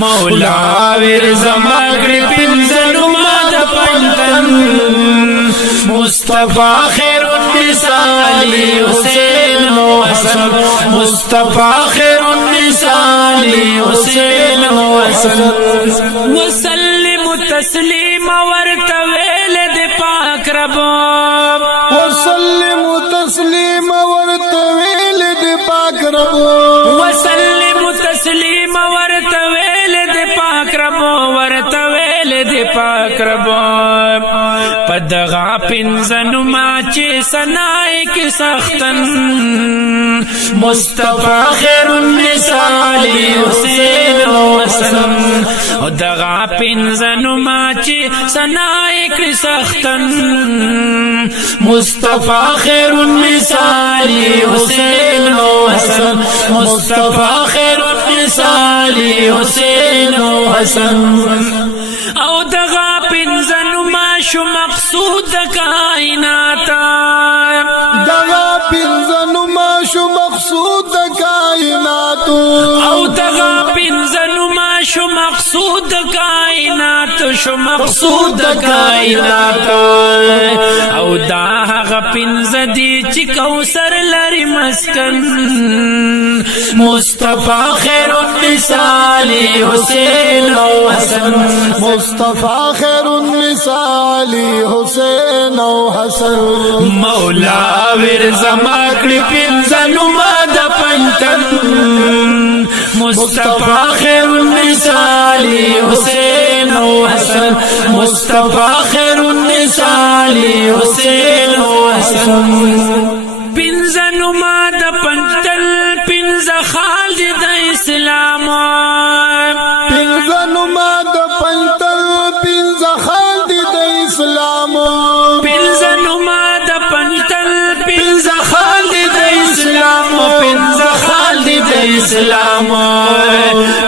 مولا ور زماگڑی پنزنو ماد پنتن مصطفیٰ خیر النساء حسین و حسن مصطفیٰ خیر النساء حسین و حسن وسلم تسلیم ورتویل دی پاک ربو وسلم تسلیم ورتویل دی پاک ربو وسلم تسلیم ورتویل دی پاک ربو ورتویل دی پاک ربو پدغا پنزنو ماچے سنائی کی سختن مصطفیٰ خیر النساء حسین و حسن دغا پنزنو ماچے سنائی کی سختن مصطفیٰ خیر النساء حسین و حسن مصطفیٰ خیر النساء حسین و حسن او دغا پنزنو ماشو مقصود کائناتا دغا پنزنو ماشو مقصود کائناتو او دغا پنزنو ماشو مقصود کائنات شو مقصود کائنات او دا غا پنزدی چی کوثر لری مسکن مصطفیٰ خیر النساء حسین و حسن مصطفیٰ خیر النساء حسین و حسن مولا ور زماگڑی پنزنو ماد پنتن مصطفیٰ خیر النساء حسین و حسن مصطفیٰ خیر النساء حسین و حسن پنزنو ماد پنتن پنز خالد دا اسلام پنزنو ماد پنتن پنز خالد دا اسلام پنزنو ماد پنتن پنز خالد دا اسلام پنز خالد دا اسلام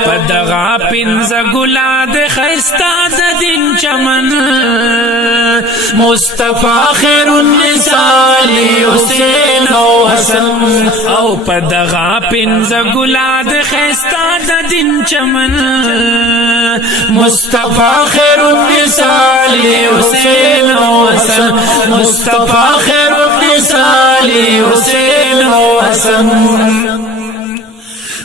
پدغا پنز گلاد خیستا دا دن چمن مصطفیٰ خیر النساء حسین و حسن او پدغا پنز گلاد خیستا دا دن چمن مصطفیٰ خیر النساء حسین و حسن مصطفیٰ خیر النساء حسین و حسن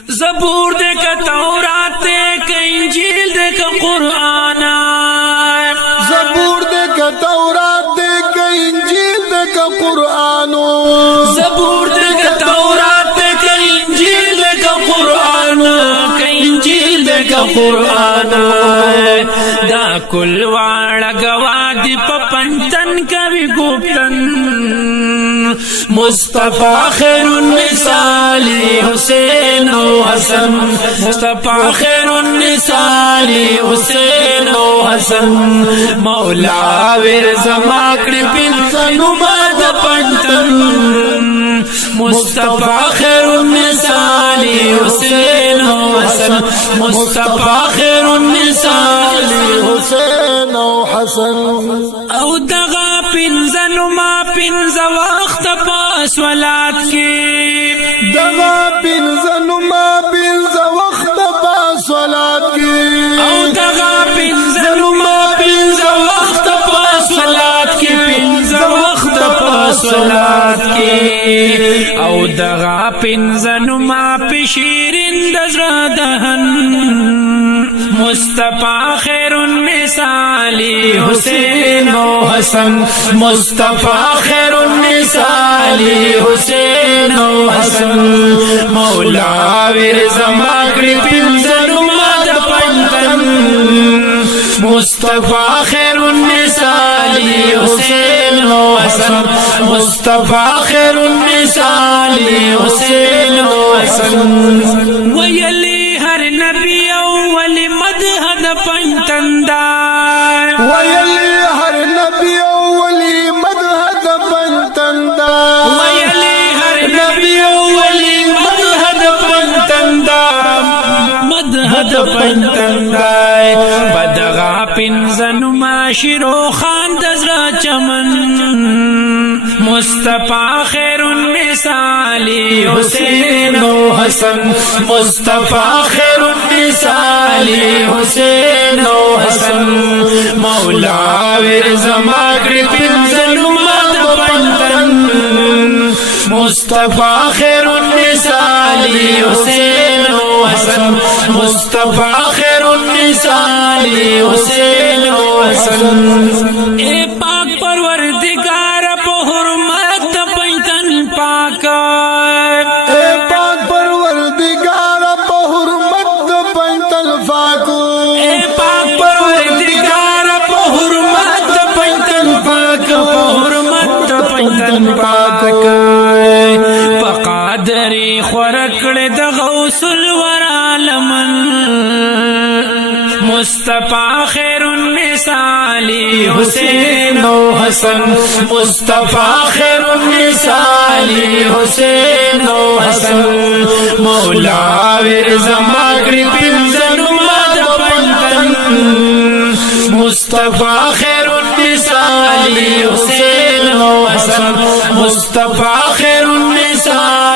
زبور دے کا تورات دے کا انجیل دے کا قرآن زبور دے کا تورات دے کا انجیل دے کا قرآن زبور دے کا تورات دے کا انجیل دے کا قرآن کا انجیل دے کا قرآن دا کل واڑا گوادی پپنتن کبھی گوپتن مصطفیٰ خیر النساء حسین و حسن مصطفیٰ خیر النساء حسین و حسن مولا ور زماگڑی پنزنو ماد پنتن مصطفیٰ خیر النساء حسین و حسن مصطفیٰ خیر النساء حسین و حسن او دغا پنزنو ما پنز وقت پاس ولاد کی دغا پنزنو ما پنز وقت پاس ولاد کی او دغا پنزنو ما پنز وقت پاس ولاد کی پنز وقت پاس ولاد کی او دغا پنزنو ما پشیرین دزرا دہن مصطفیٰ خیر النساء حسین و حسن مصطفیٰ خیر النساء حسین و حسن مولا ور زماگڑی پنزنو ماد پنتن مصطفیٰ خیر النساء حسین و حسن مصطفیٰ خیر النساء حسین و حسن ویلی ہر نبی اول مدحد پنتن دار ویلی ہر نبی اولی مدحد پنتن دار ویلی ہر نبی اولی مدحد پنتن دار مدحد پنتن دار بدغا پنزنو ماشرو خان دزرا چمن मुस्तफा खैरुन्निसाली हुसैन व हसन मुस्तफा खैरुन्निसाली हुसैन व हसन मौला वीर जमा कृपिन जनुमत पंतन मुस्तफा खैरुन्निसाली हुसैन व हसन मुस्तफा खैरुन्निसाली हुसैन व हसन ए पाक परवरदिगार पे हुर्मत पैतन पाक ए पाक परवरदिगार पे हुर्मत पैतन फाको ए पाक परवरदिगार पे हुर्मत पैतन पाक हुर्मत पैतन पाक पकादरी खरकड़े द गौसुल वरालमन मुस्तफा खैरुन्निसाली हुसैन व हसन मुस्तफा खैरुन्निसाली हुसैन व हसन मौला वीर जमा कृपिन जनुमत पंतन मुस्तफा खैरुन्निसाली हुसैन व हसन मुस्तफा खैरुन्निसाली